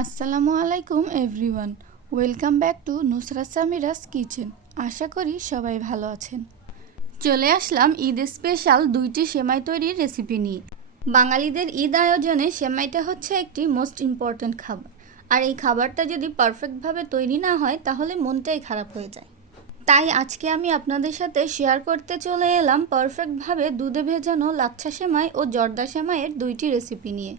আসসালামু আলাইকুম, everyone. Welcome back to Nusrat Samira's kitchen. আশা করি সবাই ভালো আছেন। চলে আসলাম ঈদ স্পেশাল দুইটি সেমাই তৈরির রেসিপি নিয়ে। বাঙালিদের ঈদ আয়োজনে সেমাইটা হচ্ছে একটি মোস্ট ইম্পর্ট্যান্ট খাবার। আর এই খাবারটা যদি পারফেক্টভাবে তৈরি না হয়, তাহলে মনটাই খারাপ হয়ে যায়। তাই আজকে আমি আপনাদের সাথে শেয়ার করতে চলে এলাম পারফেক্টভাবে দুধে ভেজানো লাচ্ছা সেমাই ও জর্দা সেমাইয়ের দুইটি রেসিপি নিয়ে।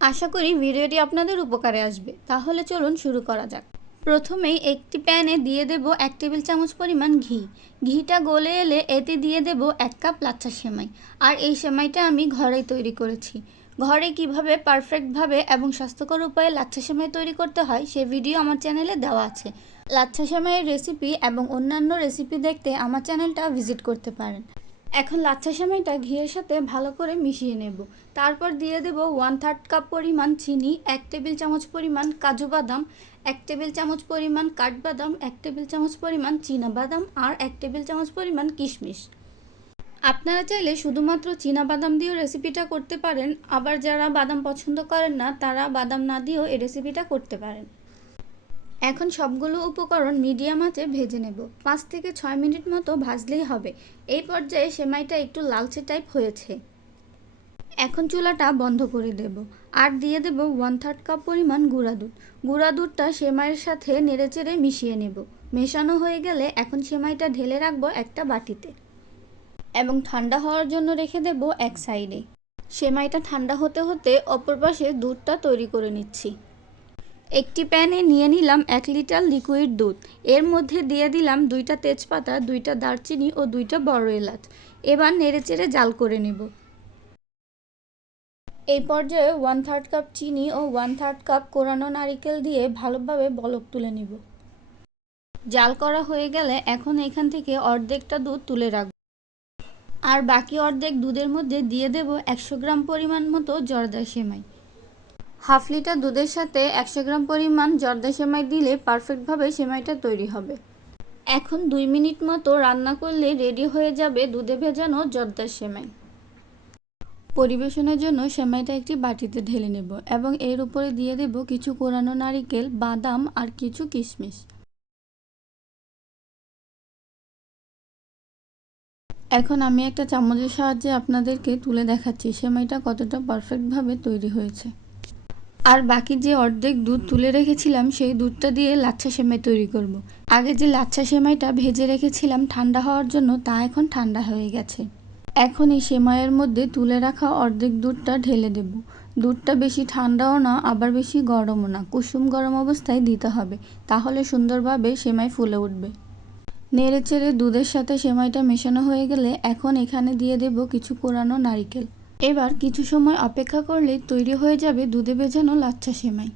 আশা করি ভিডিওটি আপনাদের উপকারে আসবে। তাহলে চলুন শুরু করা যাক। প্রথমেই একটি প্যানে দিয়ে দেব এক টেবিল চামচ পরিমাণ ঘি। ঘিটা গলে এলে এতে দিয়ে দেব এক কাপ লাচ্ছা সেমাই। আর এই সেমাইটা আমি ঘরেই তৈরি করেছি। ঘরে কীভাবে পারফেক্টভাবে এবং স্বাস্থ্যকর উপায়ে লাচ্ছা সেমাই তৈরি করতে হয়, সে ভিডিও আমার চ্যানেলে দেওয়া আছে। লাচ্ছা সেমাইয়ের রেসিপি এবং অন্যান্য রেসিপি দেখতে আমার চ্যানেলটা ভিজিট করতে পারেন। এখন লাচ্ছা সেমাইটা ঘিয়ের সাথে ভালো করে মিশিয়ে নেব। তারপর দিয়ে দেব ওয়ান থার্ড কাপ পরিমাণ চিনি, এক টেবিল চামচ পরিমাণ কাজু বাদাম, এক টেবিল চামচ পরিমাণ কাঠবাদাম, এক টেবিল চামচ পরিমাণ বাদাম আর এক টেবিল চামচ পরিমাণ কিশমিশ। আপনারা চাইলে শুধুমাত্র বাদাম দিয়েও রেসিপিটা করতে পারেন, আবার যারা বাদাম পছন্দ করেন না, তারা বাদাম না দিয়েও এই রেসিপিটা করতে পারেন। এখন সবগুলো উপকরণ মিডিয়াম আঁচে ভেজে নেব। পাঁচ থেকে ছয় মিনিট মতো ভাজলেই হবে। এই পর্যায়ে সেমাইটা একটু লালচে টাইপ হয়েছে। এখন চুলাটা বন্ধ করে দেব। আর দিয়ে দেব ওয়ান থার্ড কাপ পরিমাণ গুঁড়া দুধ। গুঁড়া দুধটা সেমাইয়ের সাথে নেড়েচেড়ে মিশিয়ে নেব। মেশানো হয়ে গেলে এখন সেমাইটা ঢেলে রাখব একটা বাটিতে। এবং ঠান্ডা হওয়ার জন্য রেখে দেব এক সাইডে। সেমাইটা ঠান্ডা হতে হতে অপর পাশে দুধটা তৈরি করে নিচ্ছি। একটি প্যানে নিয়ে নিলাম এক লিটার লিকুইড দুধ। এর মধ্যে দিয়ে দিলাম দুইটা তেজপাতা, দুইটা দারচিনি ও দুইটা বড় এলাচ। এবার নেড়েচেড়ে জাল করে নেব। এই পর্যায়ে ওয়ান থার্ড কাপ চিনি ও ওয়ান থার্ড কাপ কোরানো নারিকেল দিয়ে ভালোভাবে বলক তুলে নিব। জাল করা হয়ে গেলে এখন এখান থেকে অর্ধেকটা দুধ তুলে রাখব। আর বাকি অর্ধেক দুধের মধ্যে দিয়ে দেব একশো গ্রাম পরিমাণ মতো জর্দা সেমাই। হাফ লিটার দুধের সাথে একশো গ্রাম পরিমাণ জর্দা সেমাই দিলে পারফেক্টভাবে সেমাইটা তৈরি হবে। এখন দুই মিনিট মতো রান্না করলে রেডি হয়ে যাবে দুধে ভেজানো জর্দার সেমাই। পরিবেশনের জন্য সেমাইটা একটি বাটিতে ঢেলে নেব এবং এর উপরে দিয়ে দেব কিছু কোরানো নারিকেল, বাদাম আর কিছু কিশমিশ। এখন আমি একটা চামচের সাহায্যে আপনাদেরকে তুলে দেখাচ্ছি সেমাইটা কতটা পারফেক্টভাবে তৈরি হয়েছে। আর বাকি যে অর্ধেক দুধ তুলে রেখেছিলাম, সেই দুধটা দিয়ে লাচ্ছা সেমাই তৈরি করব। আগে যে লাচ্ছা সেমাইটা ভেজে রেখেছিলাম ঠান্ডা হওয়ার জন্য, তা এখন ঠান্ডা হয়ে গেছে। এখন এই সেমাইয়ের মধ্যে তুলে রাখা অর্ধেক দুধটা ঢেলে দেব। দুধটা বেশি ঠান্ডাও না, আবার বেশি গরমও না। কুসুম গরম অবস্থায় দিতে হবে, তাহলে সুন্দরভাবে সেমাই ফুলে উঠবে। নেড়ে চেড়ে দুধের সাথে সেমাইটা মেশানো হয়ে গেলে, এখন এখানে দিয়ে দেব কিছু কোরানো নারিকেল। এবার কিছু সময় অপেক্ষা করলে তৈরি হয়ে যাবে দুধে ভেজানো লাচ্ছা সেমাই।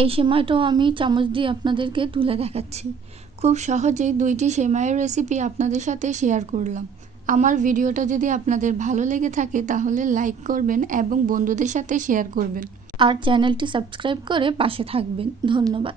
এই সেমাইটাও আমি চামচ দিয়ে আপনাদেরকে তুলে দেখাচ্ছি। খুব সহজেই দুইটি সেমাইয়ের রেসিপি আপনাদের সাথে শেয়ার করলাম। আমার ভিডিওটা যদি আপনাদের ভালো লেগে থাকে তাহলে লাইক করবেন এবং বন্ধুদের সাথে শেয়ার করবেন। আর চ্যানেলটি সাবস্ক্রাইব করে পাশে থাকবেন। ধন্যবাদ।